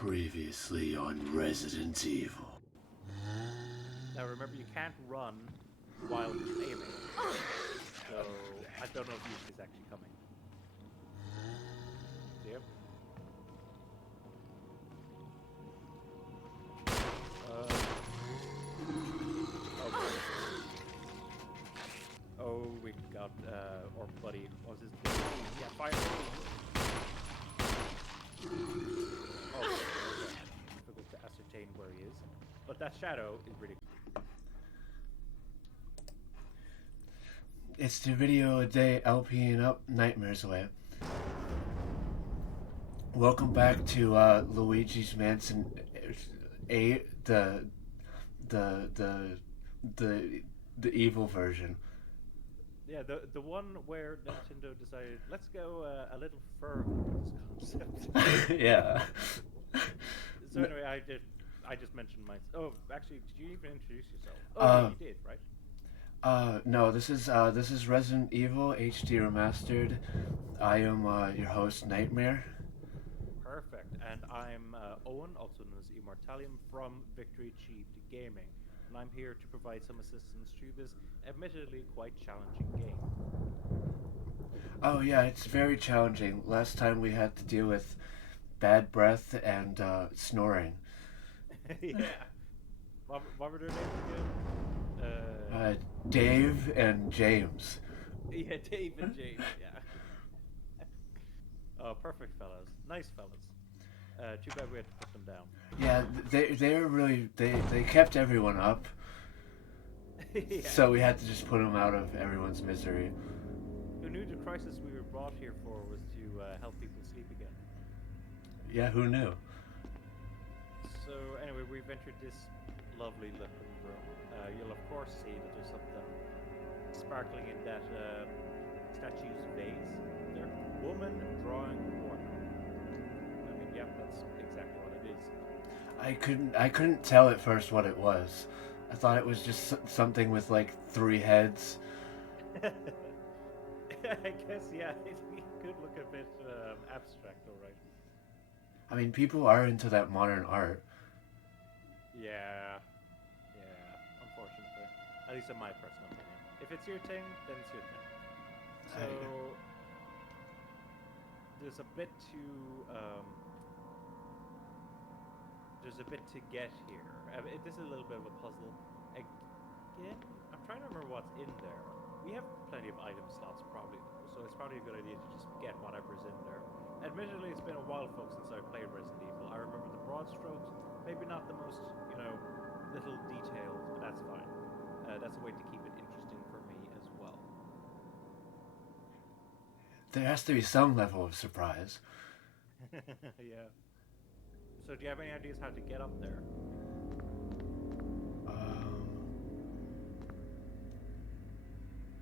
Previously on Resident Evil. Now remember, you can't run while he's aiming. So I don't know if Yuki is actually coming. See him? Oh, we got our buddy. What was his name? Yeah, fire. Oh, okay. Difficult to ascertain where he is, but that shadow is really. It's the video a day LPing up nightmares away. Welcome back to Luigi's Mansion 8, the evil version. Yeah, the one where Nintendo decided, let's go a little further with this concept. Yeah. So anyway, I just mentioned my. Oh, actually, did you even introduce yourself? Oh, you did, right? No, this is Resident Evil HD Remastered. I am your host, Nightmare. Perfect. And I'm Owen, also known as Immortallium, from Victory Achieved Gaming. And I'm here to provide some assistance to this admittedly quite challenging game. Oh yeah, it's very challenging. Last time we had to deal with bad breath and snoring. Yeah. What were their names again? Dave and James. Yeah, Dave and James, yeah. Oh, perfect fellas. Nice fellas. Too bad we had to put them down. Yeah, they were really they kept everyone up. Yeah. So we had to just put them out of everyone's misery. Who knew the crisis we were brought here for was to help people sleep again? Yeah, who knew? So anyway, we've entered this lovely looking room. You'll of course see that there's something sparkling in that statue's vase. There, woman drawing water. I mean, yeah, that's exactly what it is. I couldn't tell at first what it was. I thought it was just something with like 3 heads. I guess, yeah, it could look a bit abstract, alright. I mean, people are into that modern art. Yeah, unfortunately. At least in my personal opinion. If it's your thing, then it's your thing. So, there's a bit to, get here. This is a little bit of a puzzle. Again, I'm trying to remember what's in there. We have plenty of item slots, probably, so it's probably a good idea to just get whatever's in there. Admittedly, it's been a while, folks, since I played Resident Evil. I remember the broad strokes, maybe not the most, little details, but that's fine. That's a way to keep it interesting for me as well. There has to be some level of surprise. Yeah. So do you have any ideas how to get up there?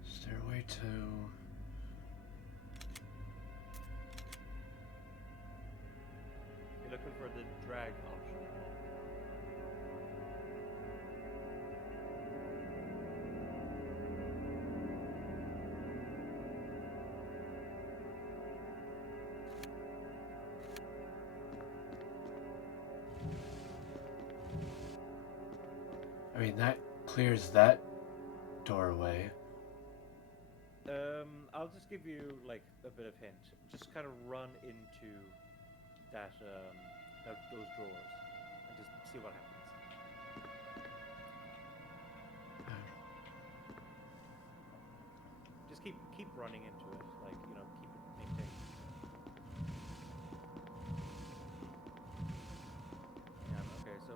Stairway to... You're looking for the drag option. I mean, that clears that doorway. I'll just give you like a bit of hint. Just kind of run into that those drawers and just see what happens. Just keep running into it, like keep it maintained. Yeah. Okay. So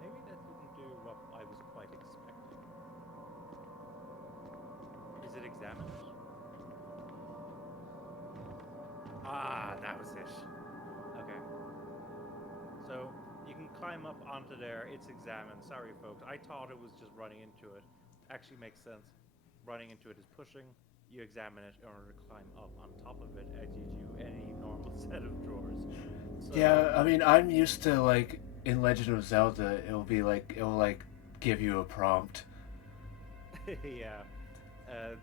maybe that didn't do what I was quite expecting. Is it examined? Ah, that was it. Okay. So you can climb up onto there. It's examined. Sorry, folks. I thought it was just running into it. Actually makes sense. Running into it is pushing. You examine it in order to climb up on top of it as you do any normal set of drawers. So, Yeah, I mean, I'm used to, like, in Legend of Zelda, it'll give you a prompt. yeah.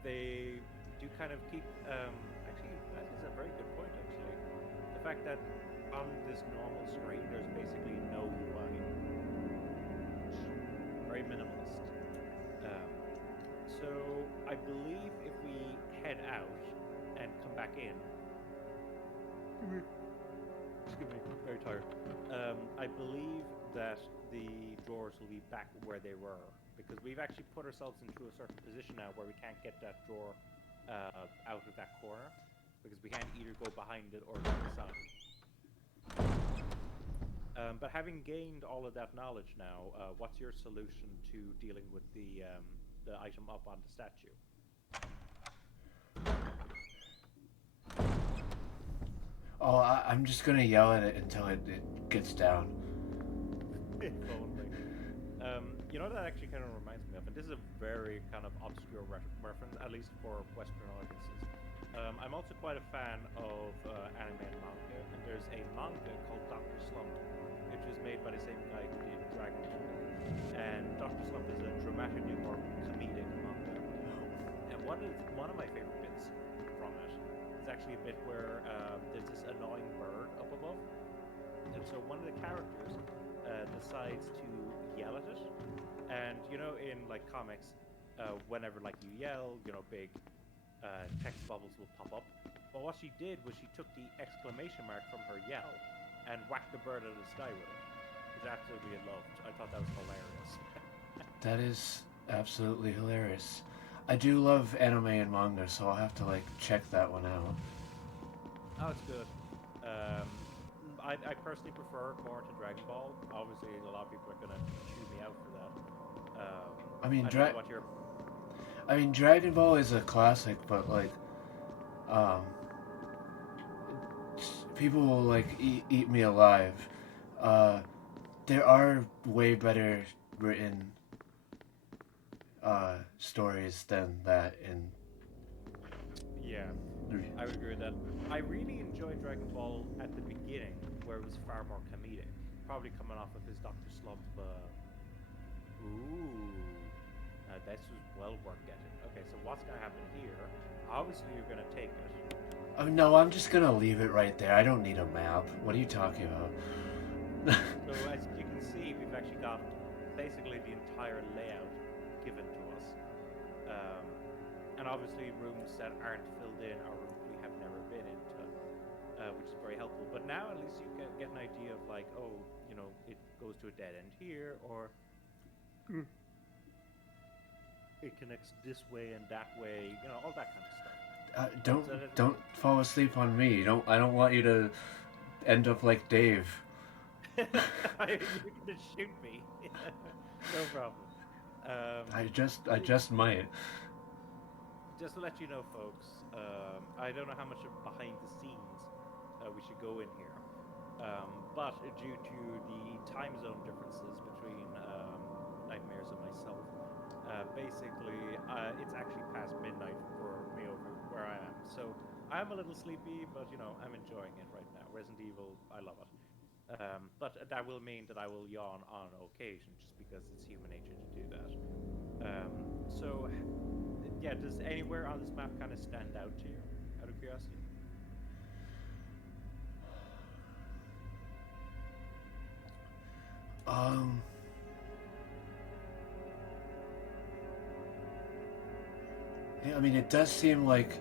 They do kind of keep... actually, that is a very good point, actually. The fact that on this normal screen, there's basically no UI. Very minimalist. Um, so I believe if we head out and come back in, excuse me, very tired. I believe that the drawers will be back where they were because we've actually put ourselves into a certain position now where we can't get that drawer out of that corner because we can't either go behind it or down the side. But having gained all of that knowledge now, what's your solution to dealing with the item up on the statue? Oh, I'm just gonna yell at it until it gets down. If only. You know, that actually kind of reminds me of, and this is a very kind of obscure reference, at least for Western audiences. I'm also quite a fan of anime and manga, and there's a manga called Dr. Slump, which is made by the same guy who did Dragon Ball. And Dr. Slump is a dramatically more comedic manga. And one of my favorite bits from it is actually a bit where there's this annoying bird up above, and so one of the characters decides to yell at it. And you know, in like comics, whenever like you yell, you know, big text bubbles will pop up. But what she did was she took the exclamation mark from her yell and whacked the bird out of the sky with it. Which absolutely loved. I thought that was hilarious. That is absolutely hilarious. I do love anime and manga, so I'll have to like check that one out. Oh, it's good. I personally prefer more to Dragon Ball. Obviously, a lot of people are gonna chew me out for that. I mean, I don't know what your Dragon Ball is a classic, but like, um, people will like eat me alive. There are way better written stories than that in. yeah. I would agree with that. I really enjoyed Dragon Ball at the beginning, where it was far more comedic. Probably coming off of his Dr. Slump. This was well worth getting. Okay, so what's gonna happen here? Obviously, you're gonna take it. Oh no, I'm just gonna leave it right there. I don't need a map. What are you talking about? So as you can see, we've actually got basically the entire layout given to us. And obviously rooms that aren't filled in are rooms we have never been into, which is very helpful. But now at least you can get an idea of like, oh, you know, it goes to a dead end here, or it connects this way and that way, you know, all that kind of stuff. Don't fall asleep on me. I don't want you to end up like Dave. You can just shoot me. No problem. I just might. Just to let you know, folks, I don't know how much of behind the scenes we should go in here, but due to the time zone differences between Nightmares and myself, basically it's actually past midnight for me over where I am. So I'm a little sleepy, but you know, I'm enjoying it right now. Resident Evil, I love it. But that will mean that I will yawn on occasion, just because it's human nature to do that. So, yeah, does anywhere on this map kind of stand out to you, out of curiosity? Yeah, I mean, it does seem like.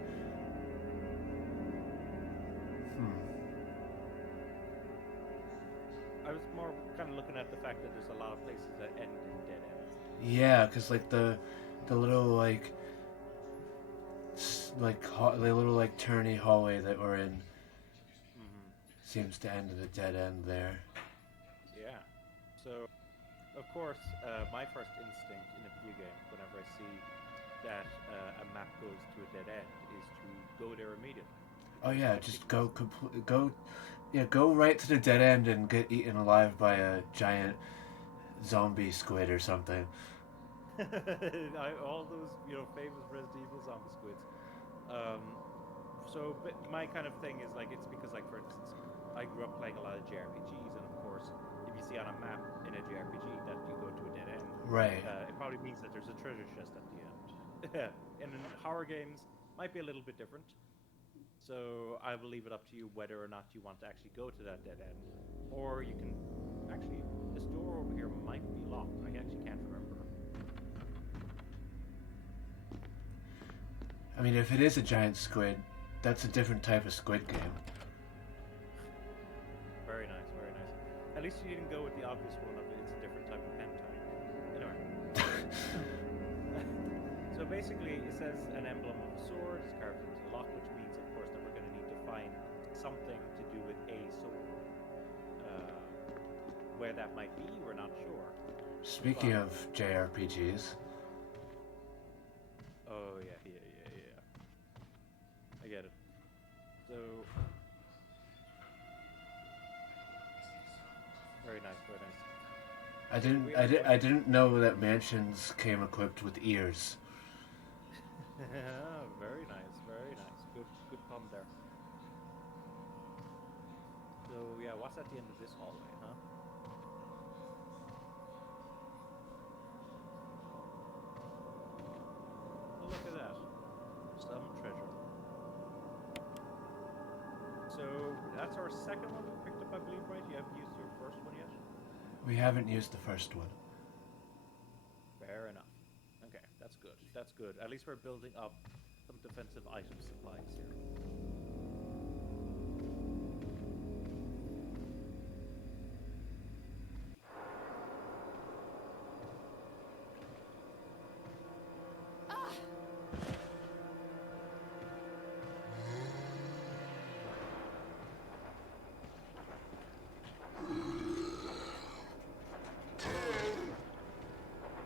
I was more kind of looking at the fact that there's a lot of places that end in dead ends. Yeah, because like the little like the little like turny hallway that we're in seems to end at a dead end there. Yeah. So, of course, my first instinct in a video game, whenever I see that a map goes to a dead end, is to go there immediately. Oh yeah, just go right to the dead end and get eaten alive by a giant zombie squid or something. All those, you know, famous Resident Evil zombie squids. So, but my kind of thing is like, it's because, like, for instance, I grew up playing a lot of JRPGs, and of course, if you see on a map in a JRPG that you go to a dead end, right? It probably means that there's a treasure chest at the end. And in horror games, might be a little bit different. So I will leave it up to you whether or not you want to actually go to that dead end, or you can actually. This door over here might be locked. I actually can't remember. I mean, if it is a giant squid, that's a different type of squid game. Very nice, very nice. At least you didn't go with the obvious one of it's a different type of hentai. Anyway. So basically, it says an emblem of a sword is carved into the lock, which means, of course, that we're going to need to find something to do with a sword. Where that might be, we're not sure. Speaking of JRPGs. Oh, yeah. I get it. So... Very nice, very nice. I didn't know that mansions came equipped with ears. Very nice, very nice. Good pun there. So yeah, what's at the end of this hallway, huh? Oh, look at that. Some treasure. So that's our second one we picked up, I believe, right? You haven't used your first one yet? We haven't used the first one. Fair enough. Okay, that's good. That's good. At least we're building up some defensive item supplies here.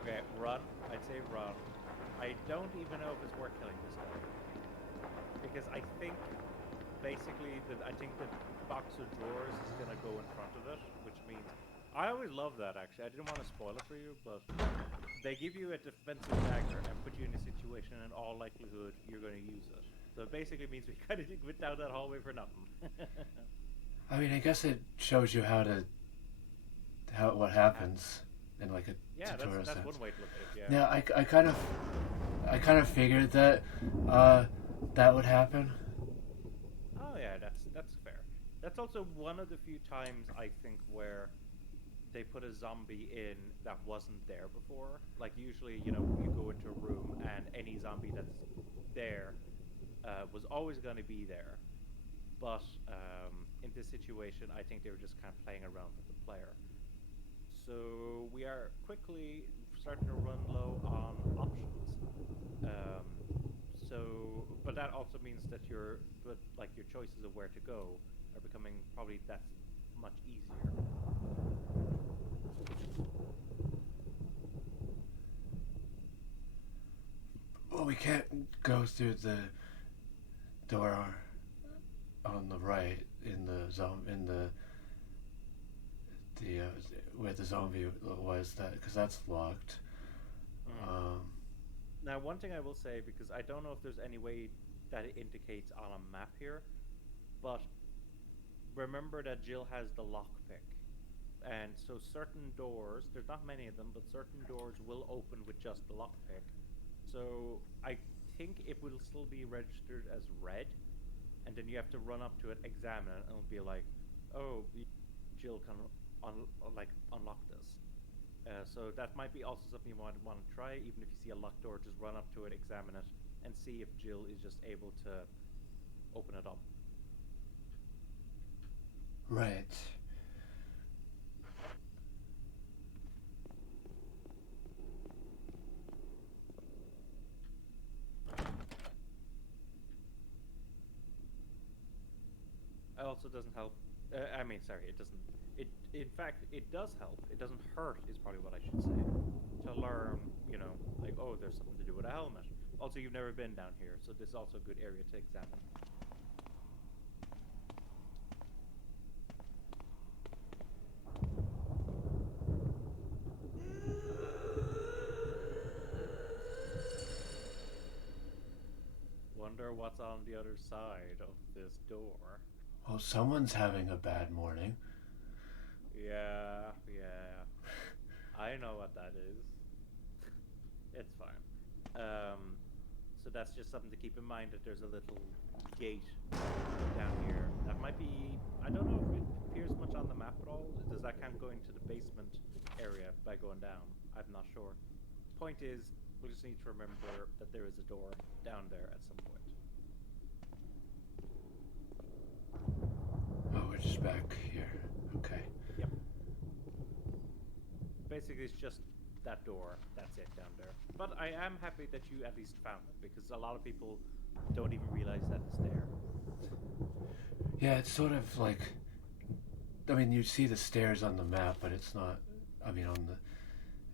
Okay, run. I'd say run. I don't even know if it's worth killing this guy. Because I think, basically, I think the box of drawers is going to go in front of it, which means... I always love that, actually. I didn't want to spoil it for you, but they give you a defensive dagger and put you in a situation, in all likelihood, you're going to use it. So it basically means we kind of went down that hallway for nothing. I mean, I guess it shows you what happens in like a tutorial that's sense. one way to look at it. Yeah. Yeah, I kind of figured that that would happen. Oh yeah, that's fair. That's also one of the few times I think where they put a zombie in that wasn't there before. Like usually, you go into a room and any zombie that's there was always going to be there. But in this situation, I think they were just kind of playing around with the player. So we are quickly starting to run low on options. But that also means that your choices of where to go are becoming probably that much easier. Well, we can't go through the door on the right in the where the zombie was, that because that's locked. Now, one thing I will say, because I don't know if there's any way that it indicates on a map here, but remember that Jill has the lockpick, and so certain doors, there's not many of them, but certain doors will open with just the lockpick. So I think it will still be registered as red, and then you have to run up to it, examine it, and it'll be like, oh, Jill can unlock this. So that might be also something you want to try. Even if you see a locked door, just run up to it, examine it, and see if Jill is just able to open it up. Right. It also doesn't help. It doesn't. In fact, it does help. It doesn't hurt, is probably what I should say. To learn, oh, there's something to do with a helmet. Also, you've never been down here, so this is also a good area to examine. Wonder what's on the other side of this door. Well, someone's having a bad morning. Yeah. I know what that is. It's fine. So that's just something to keep in mind, that there's a little gate down here. That might be, I don't know if it appears much on the map at all. Does that count going to the basement area by going down? I'm not sure. Point is, we just need to remember that there is a door down there at some point. Oh, we're just back here. Okay. Yep. Basically, it's just that door. That's it down there. But I am happy that you at least found it, because a lot of people don't even realize that it's there. Yeah, it's sort of like, I mean, you see the stairs on the map, but it's not, I mean,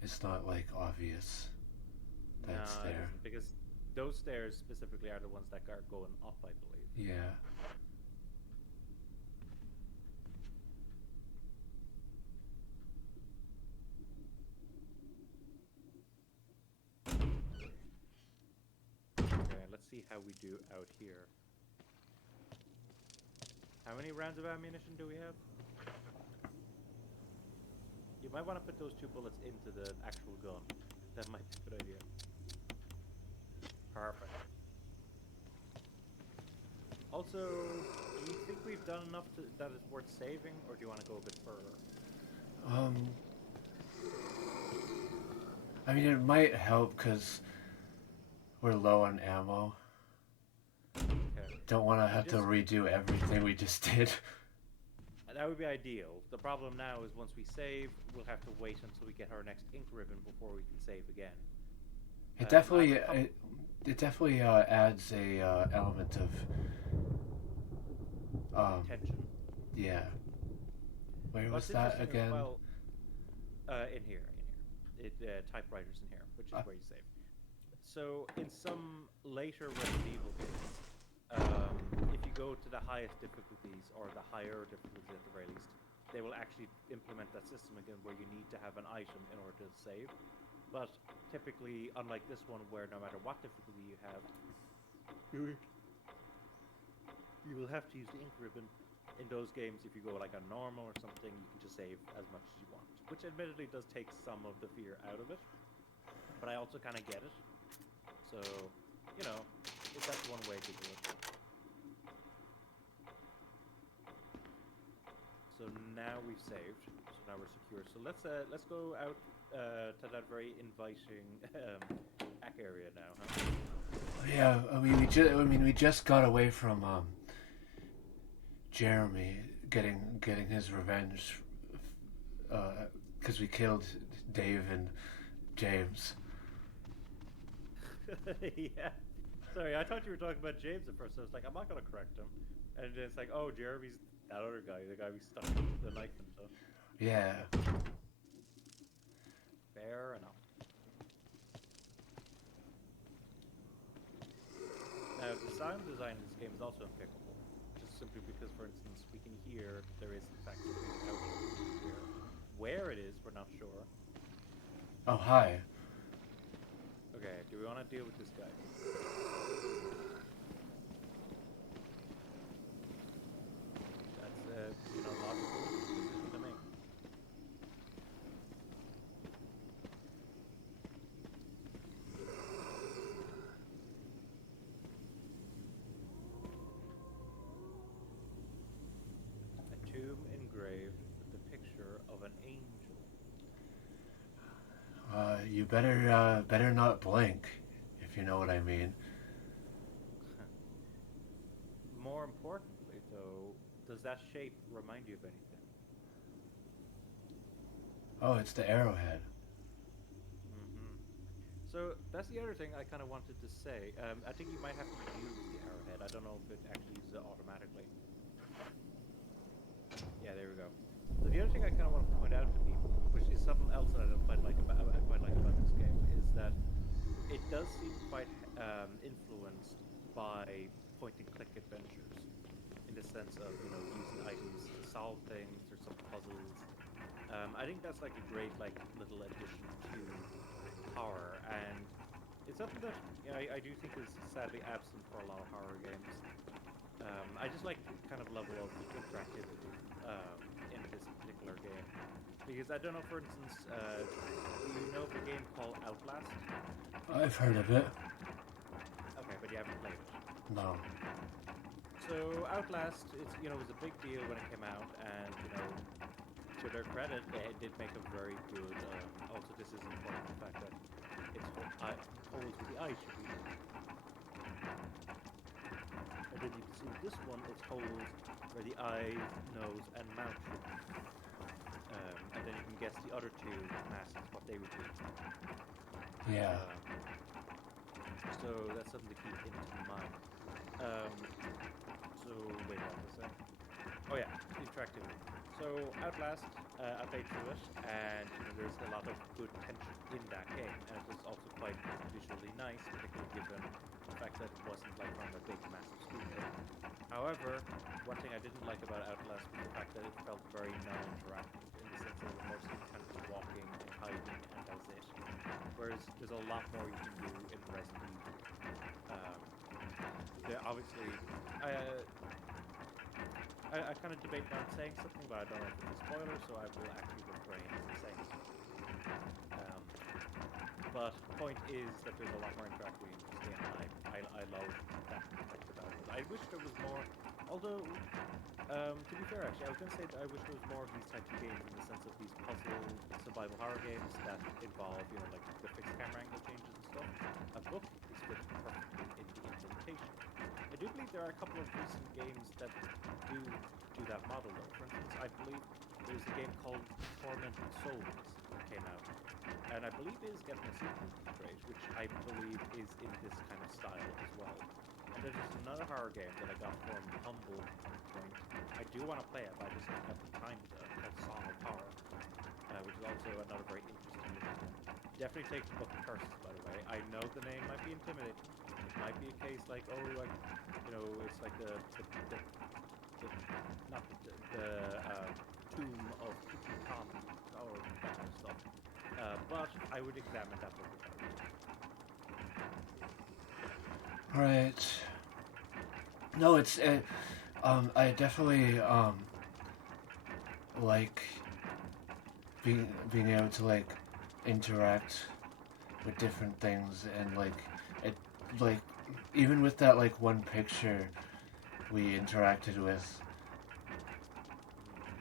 it's not like obvious that it's No, it there. isn't, because those stairs specifically are the ones that are going up, I believe. Yeah. Okay, let's see how we do out here. How many rounds of ammunition do we have? You might want to put those 2 bullets into the actual gun. That might be a good idea. Perfect. Also, do you think we've done enough that it's worth saving, or do you want to go a bit further? I mean, it might help because we're low on ammo. Okay. Don't want to have to redo everything we just did. That would be ideal. The problem now is once we save, we'll have to wait until we get our next ink ribbon before we can save again. It definitely adds a element of tension. Yeah. Where was What's that interesting again? as well, in here. Typewriters in here, which is where you save. So in some later Resident Evil games, if you go to the highest difficulties, or the higher difficulties at the very least, they will actually implement that system again where you need to have an item in order to save. But typically, unlike this one, where no matter what difficulty you have, you will have to use the ink ribbon. In those games, if you go like a normal or something, you can just save as much as you want, which admittedly does take some of the fear out of it. But I also kind of get it. So, you know, if that's one way to do it. So now we've saved. So now we're secure. So let's go out to that very inviting back area now, huh? Yeah, I mean, we just got away from Jeremy getting his revenge because we killed Dave and James. Yeah. Sorry, I thought you were talking about James at first. I was like, I'm not gonna correct him. And then it's like, oh, Jeremy's that other guy, the guy we stuck the knife into. Yeah. Fair enough. Now, the sound design in this game is also impeccable. Just simply because, for instance, we can hear there is in fact something out here. Where it is, we're not sure. Oh, hi. Okay, do we want to deal with this guy? That's logical decision to make. A tomb engraved with the picture of an angel. You better not blink, if you know what I mean. More importantly, though, does that shape remind you of anything? Oh, it's the arrowhead. So that's the other thing I kind of wanted to say. I think you might have to use the arrowhead. I don't know if it actually uses it automatically. Yeah, there we go. So the other thing I kind of want to point out to people, which is something else that I quite like about this game, is that it does seem quite influenced by point-and-click adventures, in the sense of using items to solve things or some puzzles. I think that's like a great little addition to horror, and it's something that I do think is sadly absent for a lot of horror games. I just like the kind of level of interactivity in this particular game, because I don't know, for instance, do you know of a game called Outlast? I've heard of it. haven't played it. No. So Outlast, it was a big deal when it came out, and to their credit, they did make a very good. Also, this is important, the fact that holds with the eye should be. And then you can see with this one, it's holes where the eye, nose, and mouth should be. And then you can guess the other two masks, what they would be. Yeah. So that's something to keep in mind. So wait, what was that? Oh yeah, interactivity. So Outlast, I played through it, and there's a lot of good tension in that game, and it was also quite visually nice, particularly given the fact that it wasn't like on a big, massive studio. However, one thing I didn't like about Outlast was the fact that it felt very non-interactive, in the sense that it was mostly kind of walking and hiding, and that was it. Whereas there's a lot more you can do in Resident Evil. Obviously, I kind of debate on saying something, but I don't know if it's a spoiler, so I will actually refrain from saying it. But the point is that there's a lot more interactive in this game, and I love that aspect about it. I wish there was more, although, to be fair actually, I was going to say that I wish there was more of these types of games in the sense of these puzzle, survival horror games that involve, like the fixed camera angle changes and stuff. A book is fit perfectly in the implementation. I do believe there are a couple of recent games that do that model though. For instance, I believe there's a game called Tormented Souls that came out, and I believe it is getting a sequel rate, which I believe is in this kind of style as well. And then there's another horror game that I got from Humble at the point. I do want to play it, but I just haven't got the time to, called Song of Horror, which is also another very interesting looking one. Definitely take the Book of Curses, by the way. I know the name might be intimidating. It might be a case like, it's like the tomb of Tutankhamun or that kind of stuff. But I would examine that book if I were you. Right. No, I definitely like being able to like interact with different things, and like even with that like one picture we interacted with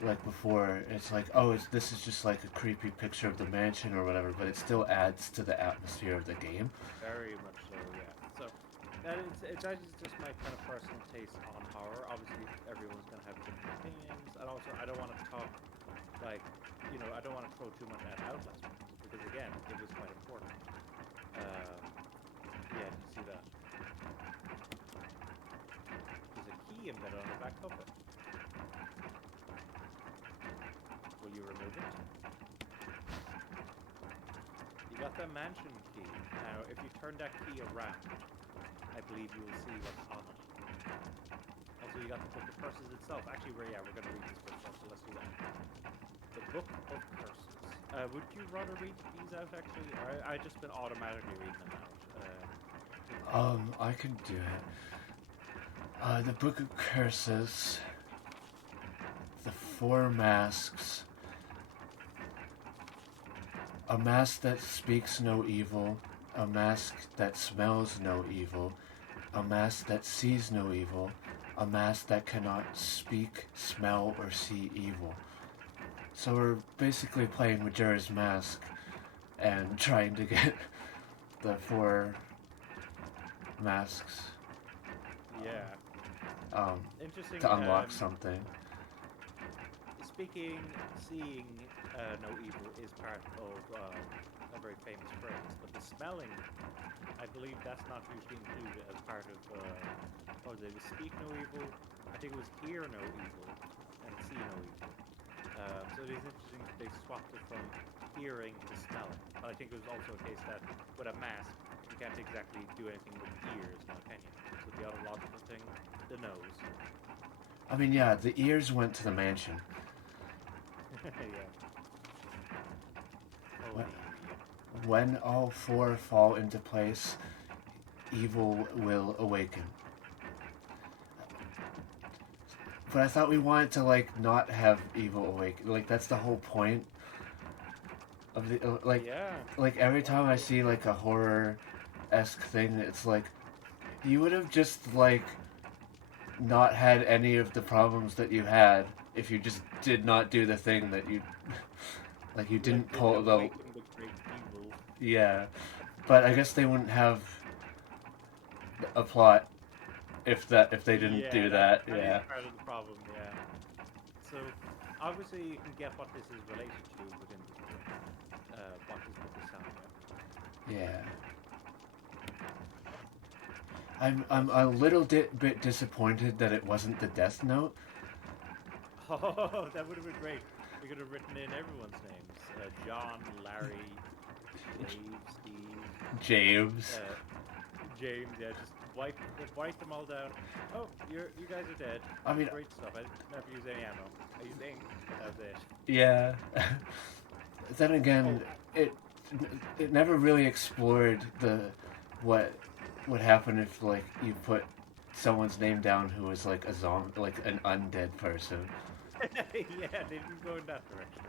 like before, it's like, this is just like a creepy picture of the mansion or whatever, but it still adds to the atmosphere of the game. Very much so, yeah. So it's actually just my kind of personal taste on horror. Obviously, everyone's gonna have different opinions, and also I don't want to talk I don't want to throw too much at Outlast because again, it was quite important. Yeah, did you see that? There's a key embedded on the back cover. Will you remove it? You got the mansion key. Now, if you turn that key around, I believe you will see what's on it. Also, you got the Book of Curses itself. Actually, we're going to read this book first, so let's do that. The Book of Curses. Would you rather read these out, actually? Or I just been automatically reading them out. I can do it. The Book of Curses. The Four Masks. A mask that speaks no evil. A mask that smells no evil. A mask that sees no evil. A mask that cannot speak, smell, or see evil. So we're basically playing Majora's Mask and trying to get the four masks. Yeah. Interesting. To unlock something. Seeing no evil is part of a very famous phrase, but the smelling, I believe that's not usually included as part of, it was speak no evil, I think it was hear no evil, and see no evil. So it is interesting that they swapped it from hearing to smelling. But I think it was also a case that with a mask, you can't exactly do anything with ears, in my opinion. So the other logical thing, the nose. I mean, yeah, the ears went to the mansion. Yeah. When all four fall into place, evil will awaken. But I thought we wanted to, not have evil awaken. That's the whole point of the, Yeah. every time I see, a horror-esque thing, it's like, You would have just, like, not had any of the problems that you had if you just did not do the thing that you... Like, you didn't pull the... Awaken the great evil. Yeah. But I guess they wouldn't have a plot if they didn't do that. That Yeah. is part of the problem, yeah. So, obviously you can get what this is related to within this book. What this book is telling you. Yeah. I'm a little bit disappointed that it wasn't the Death Note. Oh, that would have been great. We could have written in everyone's names. John, Larry, Dave, Steve. James. James, yeah, just wipe them all down. Oh, you guys are dead. I mean... Great stuff. I never use any ammo. I used ink. That was it. Yeah. Then again, it never really explored what would happen if, like, you put someone's name down who was like a zombie, like an undead person. Yeah, they didn't go in that direction.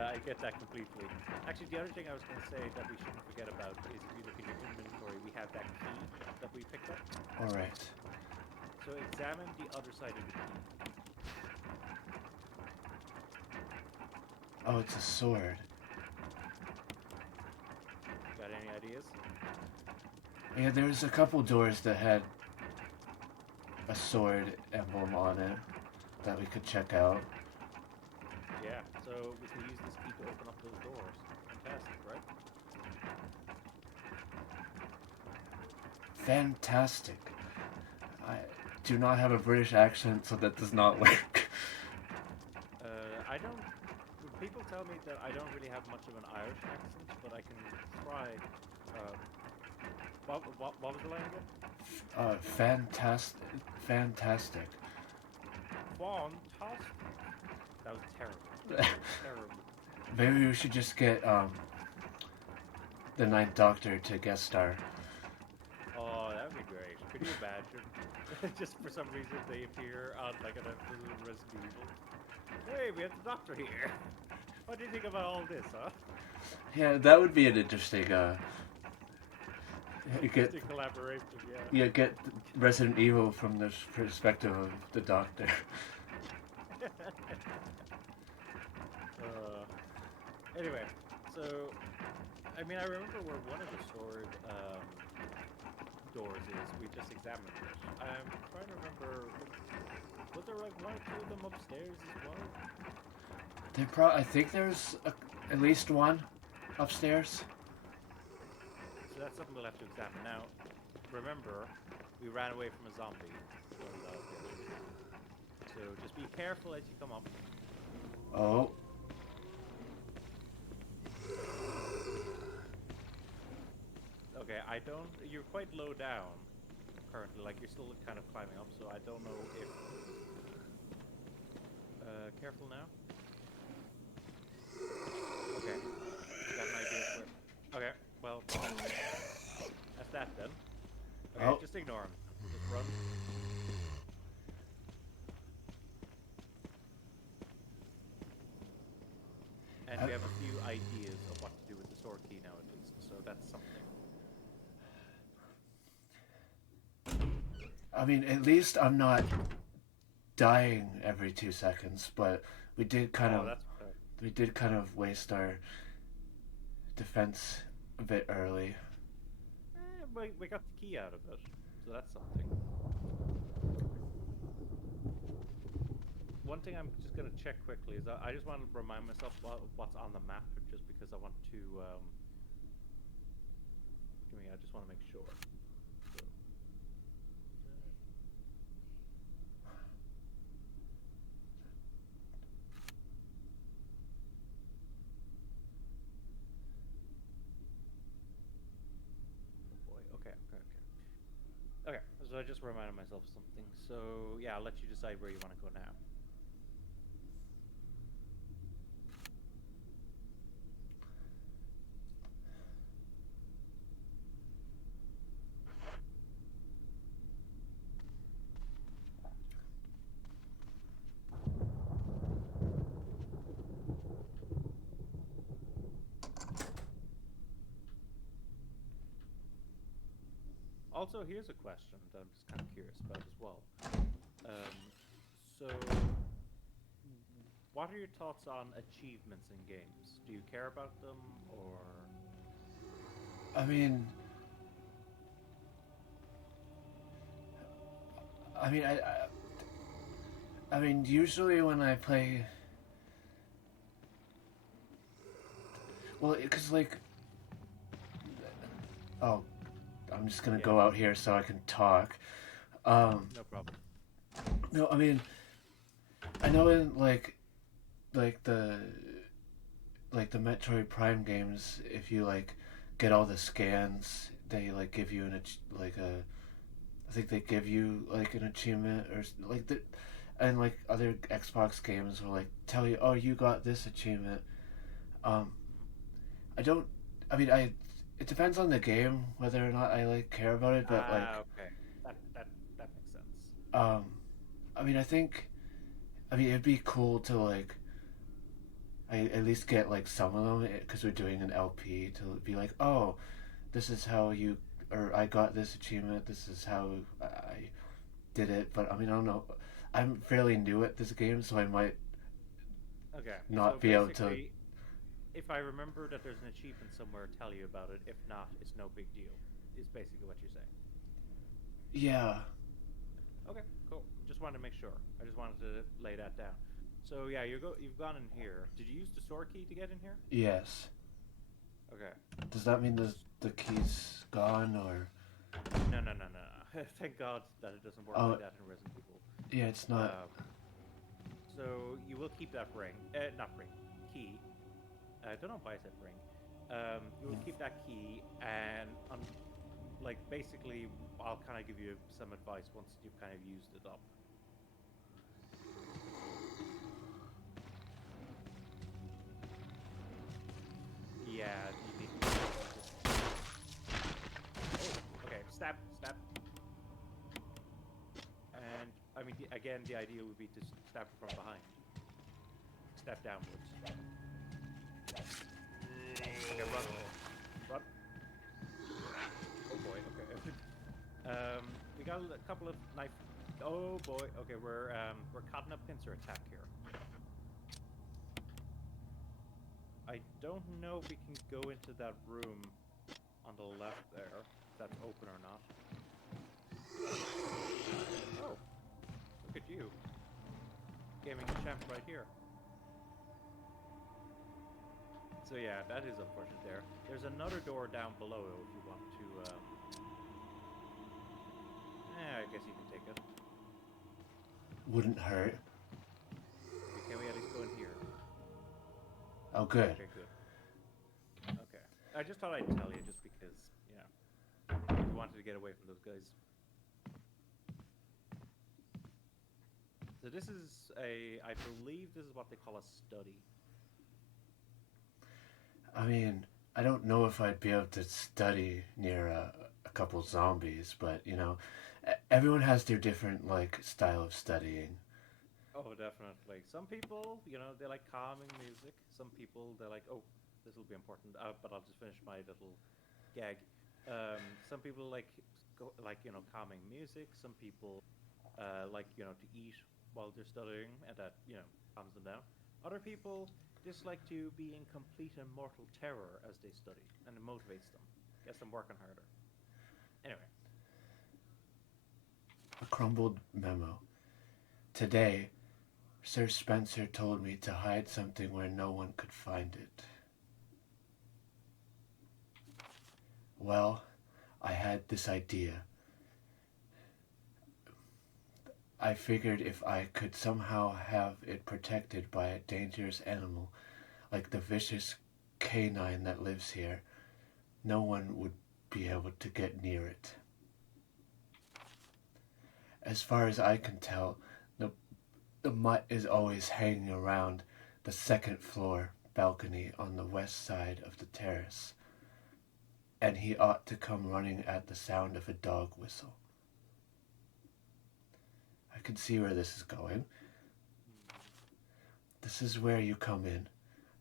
I get that completely. Actually, the other thing I was going to say that we shouldn't forget about is if you look in your inventory, we have that key that we picked up. All right. So examine the other side of the key. Oh, it's a sword. Got any ideas? Yeah, there's a couple doors that had a sword emblem on it that we could check out. Yeah, so we can use this key to open up those doors. Fantastic, right? Fantastic. I do not have a British accent, so that does not work. I don't... People tell me that I don't really have much of an Irish accent, but I can try... what was the line again? Fantastic. Fantastic. That was terrible. Terrible. Maybe we should just get the Ninth Doctor to guest star. Oh, that would be great. Could you imagine? Just for some reason they appear on like an episode of Resident Evil. Hey, we have the Doctor here. What do you think about all this, huh? Yeah, that would be an interesting Interesting collaboration, yeah. Yeah, get Resident Evil from the perspective of the Doctor. Anyway, so I mean, I remember where one of the sword doors is. We just examined it. I'm trying to remember. Was there like one or two of them upstairs as well? I think there's at least one upstairs. So that's something we'll have to examine. Now, remember, we ran away from a zombie. So just be careful as you come up. Oh. Okay, you're quite low down currently, like you're still kind of climbing up, so I don't know if... careful now. Okay, got an idea for... Okay, well, that's that then. Okay, just ignore him. Just run. And we have a few ideas of what to do with the sword key now at least, so that's something. I mean, at least I'm not dying every 2 seconds, but we did kind of waste our defense a bit early. We got the key out of it, so that's something. One thing I'm just going to check quickly is I just want to remind myself what's on the map, just because I want to, I just want to make sure. So, oh boy, okay. Okay, so I just reminded myself of something. So, yeah, I'll let you decide where you want to go now. Also, here's a question that I'm just kind of curious about as well. Um, so, what are your thoughts on achievements in games? Do you care about them, or I mean, I mean, I, I, I mean, usually when I play, well, because like, oh, I'm just gonna yeah, go out here so I can talk. Um, no problem. no, I mean, I know in like the Metroid Prime games, if you like get all the scans, they like give you like a, I think they give you like an achievement or like the, and like other Xbox games will like tell you, oh, you got this achievement. Um, I don't. I mean, I. It depends on the game whether or not I like care about it, but like, Ah, okay. That makes sense. um, I mean, I think. I mean, it'd be cool to like I at least get like some of them because we're doing an LP to be like, oh, this is how you or I got this achievement. This is how I did it. But I mean, I don't know. I'm fairly new at this game, so I might Okay, so not be able to. basically, if I remember that there's an achievement somewhere, tell you about it. If not, it's no big deal. Is basically what you're saying. Yeah. Okay, cool. Just wanted to make sure. I just wanted to lay that down. So yeah, you've gone in here. Did you use the store key to get in here? Yes. Okay. Does that mean the key's gone or? No. Thank God that it doesn't work Oh, like that in Resident Evil. yeah. It's not. Um, so you will keep that ring, not ring, key. I don't know why I said ring. You will keep that key, and like basically, I'll kind of give you some advice once you've kind of used it up. Yeah, you need to just. Oh, okay. Stab. And I mean, again, the idea would be to stab from behind. Step downwards. Okay, run. Oh boy. Okay. We got a couple of knife. Oh boy. Okay, we're caught in a pincer attack here. I don't know if we can go into that room on the left there. If that's open or not. Oh, look at you. Gaming champ right here. So yeah, that is unfortunate there. There's another door down below if you want to... I guess you can take it. Wouldn't hurt. Can we at least go in here? Oh, good. Okay, good. Okay. I just thought I'd tell you just because, you know, you wanted to get away from those guys. So this is I believe this is what they call a study. I mean, I don't know if I'd be able to study near a couple zombies, but you know, everyone has their different like style of studying. Oh, definitely. Some people, you know, they like calming music. Some people, they're like, oh, this will be important, but I'll just finish my little gag. Some people like, you know, calming music. Some people like, you know, to eat while they're studying, and that, you know, calms them down. Other people just like to be in complete and mortal terror as they study, and it motivates them, gets them working harder. Anyway. A crumbled memo. Today, Sir Spencer told me to hide something where no one could find it. Well, I had this idea. I figured if I could somehow have it protected by a dangerous animal, like the vicious canine that lives here, no one would be able to get near it. As far as I can tell, the mutt is always hanging around the second floor balcony on the west side of the terrace, and he ought to come running at the sound of a dog whistle. I can see where this is going. This is where you come in.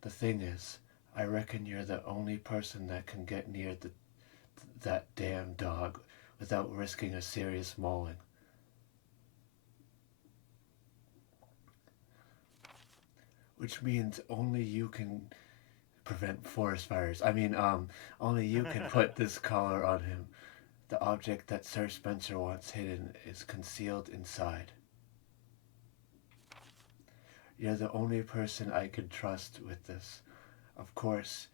The thing is, I reckon you're the only person that can get near that damn dog without risking a serious mauling. Which means only you can prevent forest fires. I mean, only you can put this collar on him. The object that Sir Spencer wants hidden is concealed inside. You're the only person I can trust with this. Of course,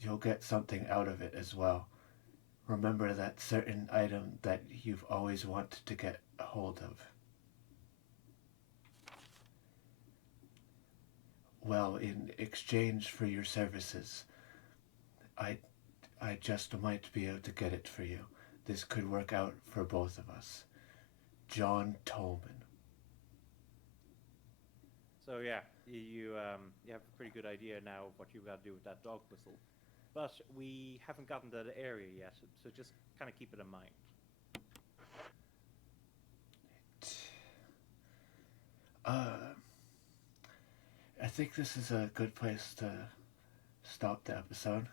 you'll get something out of it as well. Remember that certain item that you've always wanted to get a hold of. Well, in exchange for your services, I, I just might be able to get it for you. This could work out for both of us. John Tolman. So yeah, you have a pretty good idea now of what you've got to do with that dog whistle, but we haven't gotten to the area yet, so just kind of keep it in mind. I think this is a good place to stop the episode.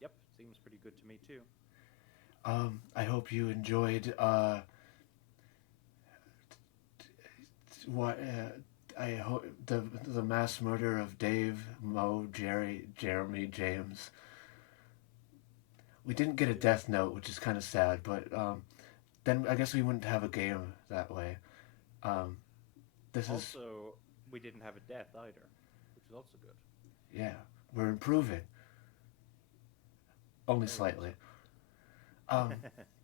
Yep, seems pretty good to me too. I hope you enjoyed what I hope the mass murder of Dave, Mo, Jeremy, James. We didn't get a death note, which is kind of sad, but then I guess we wouldn't have a game that way. This is Also, we didn't have a death either, which is also good. yeah, we're improving. Only slightly.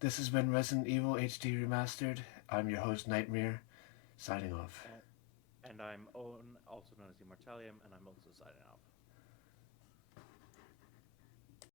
This has been Resident Evil HD Remastered. I'm your host, Nightmare, signing off. And I'm Owen, also known as Immortallium, and I'm also signing off.